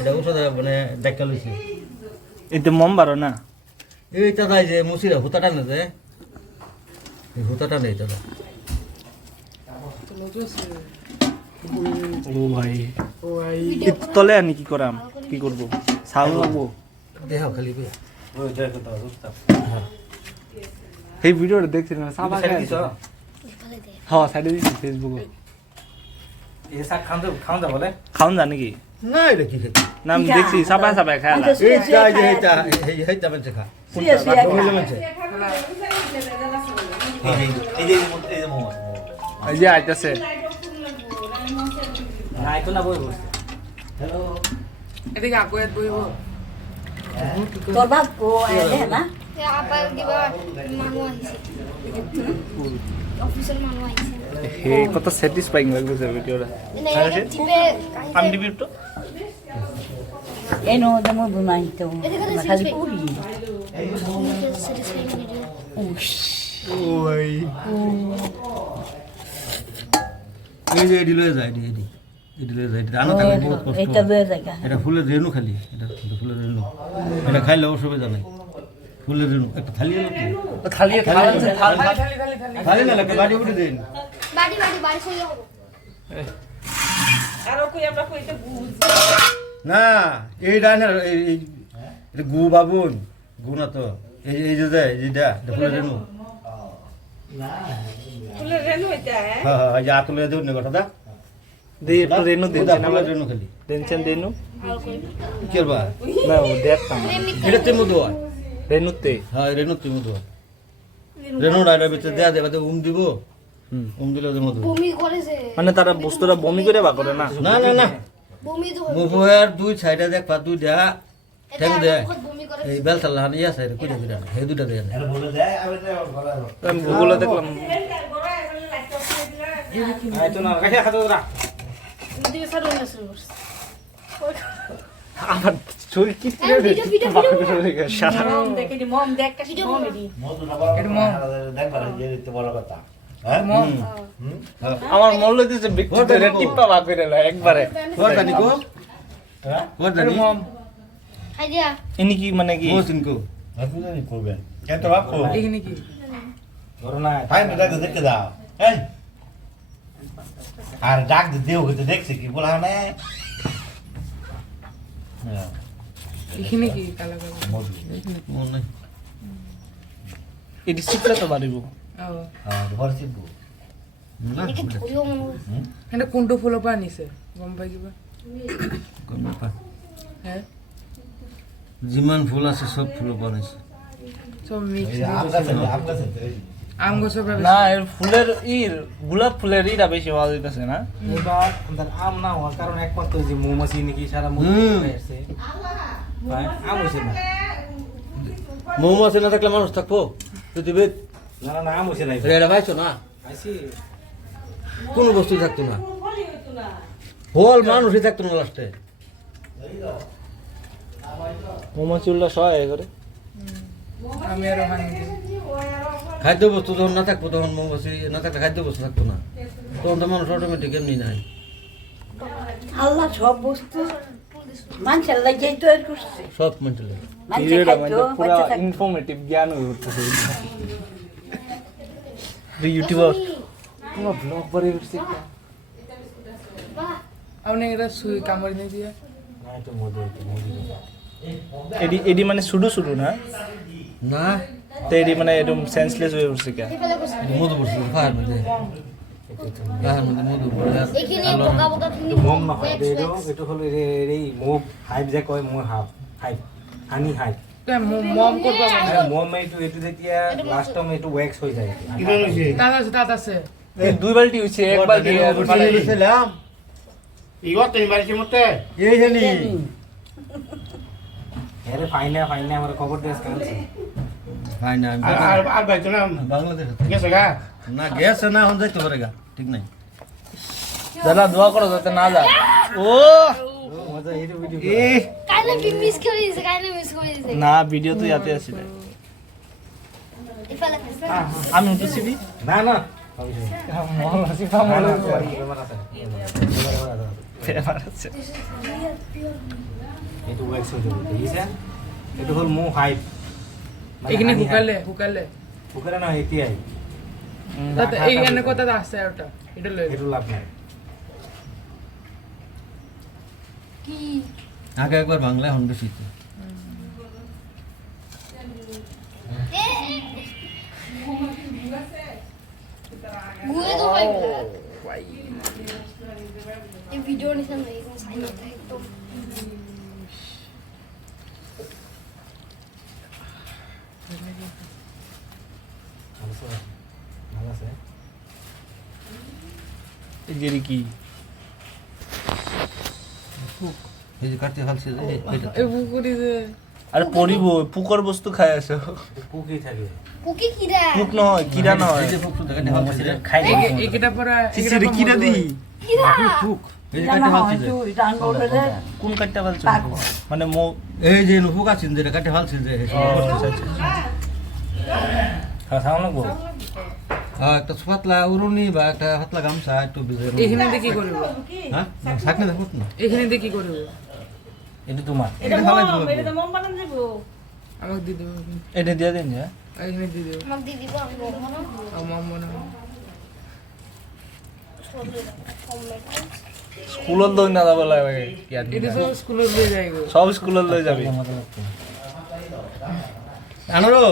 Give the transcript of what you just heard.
এটা ওষুধ মানে দেখা লইছে এই তো মম বারো না এইটা নাই যে মুসিরা হুতাটা না যে এই হুতাটা নেই দাদা ও ভাই তলে আনি কি করাম কি করব সাউন্ড লাগবো দেহ খালি বে এই ভিডিওটা দেখছিলাম সাবা হ্যাঁ সাইডে দিছি ফেসবুকে এই শাক খাওয়া যা বলে খাওন জানি কি না এটা কি খাই নাম দেখছি সাবা সাবা খালা এইটা যে এইটা মানে খা শুয়ে শুয়ে বুঝলে মানে এই যে মোমো এই যে আইতাছে না এখন না বই বসে হ্যালো এদিকে আগুয়াত বইব তোর বাপ কো আইলে না আবার কিবা মানুহ আহিছে অফিসৰ মানুহ আহিছে হে কত স্যাটিসফাইং লাগছে ভিডিওটা আমি দিবি তো এই নো দমো বুনাই তো খালি পুরি ওই এই যে এডি লয়ে যায় এডি লয়ে যায় এটা আনা থাকলে বহুত কষ্ট এটা লয়ে জায়গা এটা ফুলের রেণু খালি এটা ফুলের রেণু এটা খাইলে অসুবিধা নাই ফুলের রেণু একটা থালি এলো তো খালি থালি না লাগে বাড়ি উঠে দেন বাড়ি চলে যাব আর কই আমরা কইতে বুঝ না এই ডানা এই গু বাবুন গু না তো এই যে যায় যেটা ফুলের রেণু ফুলের রেনু এটা হ্যাঁ হ্যাঁ যা তুলে দেন না কথা দে একটু রেনু দেন ফুলের রেণু খালি টেনশন দেনু কি করবা না ও দেখতাম এটা তে মধু হয় রেনুতে হ্যাঁ রেণু তে মধু হয় রেণু ডাইরা ভিতরে দেয়া দেবা দিব দিলে ওদের মধু ভূমি করেছে মানে তারা বস্তুটা বমি করে বা করে না না না না ভূমি তো মুভের দুই সাইডে দেখ পা দুই দেয়া ঠ্যাং দেয় ভূমি করে এই বেলতাল লাহান ইয়া সাইডে কুইটা কুইটা হে দুটা দেয় না বলে দেয় আমি তো আমি গুগলে দেখলাম আইতো না কাছে খাতো তোরা দিকে সারো না সারো আমার শরীর কি সারা মম দেখে দি মম দেখ কাছে মম দি মধু না বড় দেখবার যে তো বড় কথা হ্যাঁ আমার মন লইতেছে ব্যক্তিগত টিপ্পা বা করে লয় একবারে কোর জানি কো হ্যাঁ কোর জানি খাই দিয়া ইনি কি মানে কি মোসিন কো আপনি জানি করবেন কেন তো বাপ কো এখানে কি ধরো না টাইম ডাক দেখতে দাও এই আর ডাক দেও তো দেখছি কি বলা না এখানে কি কালা কালা মধু মন নাই এটি শিখলে তো পারিব ও হ্যাঁ ভরসিব না একে ধরিও মনে এটা কোনটো ফুল পা নিছে গম পাই কিবা কোন ব্যাপার হ্যাঁ যিমান ফুল আছে সব ফুল বানাইছে সব মিক্স আম গাছে আম গোসব না এর ফুলের গোলাপ ফুলের ইটা বেশি পাওয়া যাইতেছে না এবার আমাদের আম না হওয়ার কারণ একমাত্র যে মৌমাছি নাকি সারা মধু হয়ে আসছে আম হয়েছে না মৌমাছি না থাকলে মানুষ থাকবো পৃথিবীর না না আম হয়েছে না এটা পাইছো না আইসি কোনো বস্তু থাকতো না হল মানুষই থাকতো না লাস্টে মৌমাছি উল্লা সহায় করে আমি আর ওখানে খাদ্য বস্তু যখন না থাকবো তখন মৌমাছি না থাকলে খাদ্য বস্তু থাকতো না তখন তো মানুষ অটোমেটিক এমনি নাই আল্লাহ সব বস্তু মানুষের লাগিয়ে তৈরি করছে সব মানুষের মানুষে ভিডিওটা খাইতো মানে পুরো বাচ্চা থাকতো ইনফরমেটিভ জ্ঞান হয়ে উঠতেছে ইউটিউবার পুরো ব্লগ করে উঠছে আপনি এটা সুই কামড় নিয়ে দিয়ে না একটু মধু এডি মানে শুধু শুধু না না তো এডি মানে একদম সেন্সলেস হয়ে উঠছে কে মধু পড়ছে খাওয়ার মধ্যে মধু পড়ে এখানে বোকা বোকা তুমি মোম না হয় এটা হলো এই মোম হাইপ যে কয় মোম হাইপ হানি হাইপ মম করবা মোম একটু দেখিয়া লাস্ট টাইম একটু ওয়্যাক্স হয়ে যায় তাত আছে এই দুই বালতি হইছে এক বালতি ছিলাম এই জানি আরে ফাইনা আমার খবর দেশ কাছে ভাই না আর ভাই চলে বাংলাদেশ গেছে গা না গেছে না হন যাইতে পারে গা ঠিক নাই দাদা দোয়া করো যাতে না যায় ও মজা এই ভিডিও কাইলে মিস করে দিছে না ভিডিও তো ইয়াতে আছে ইফালে আমি উঠেছি না না মহল আছে মহল বেমার আছে আছে এইটো ওয়াক্স হৈ যাব দেখিছা এইটো হ'ল মো হাইট এইখিনি শুকালে শুকালে নহয় এতিয়াই তাতে এই এনেকুৱা তাত আছে আৰু এটা এটা লৈ এইটো লাভ নাই কি আগে একবার বাংলা হন বেশি তো গুয়ে তো ভাই এই ভিডিও নিছেন না এই সাইন আছে একদম ভাল আছে এই যে কি এই যে কাটতে ফেলছে যে এটা এই পুকুরি যে আরে পরিব পুকর বস্তু খাই আছো পুকি থাকে কুকি কিরা পুক নহয় কিরা নহয় এই যে ফুক তো কাটতে ফেলছে যে খাই এইকেইটা পৰা চিচিরে কিরা দি কিরা ফুক এই যে জানা কাটতে ফেলছে যে হয়তো এটা আঙ্গুলে যে কোন কাটটা বলছো পাকো। মানে মো এই যে ফুক আছে যে কাটতে ফেলছে যে খাওয়া লাগবো একটা পাতলা উরুনি বা একটা পাতলা গামছা একটু ভিজে এইখিনি দিয়ে কি কৰিব হ্যাঁ থাকলে দেখো না এইখিনি দিয়ে কি কৰিব এটা তোমার এটা ভালো লাগবে আমাক দি দিব এটা দিয়া দিন যা এইখিনি দি দিব আমাক দি দিব আমি বলবো না আমার মনে হয় স্কুলত লৈ না যাব লাগে ইয়াত এটা সব স্কুলত লৈ যায় গো সব স্কুলত লৈ যাবি মজা লাগতো আনোরল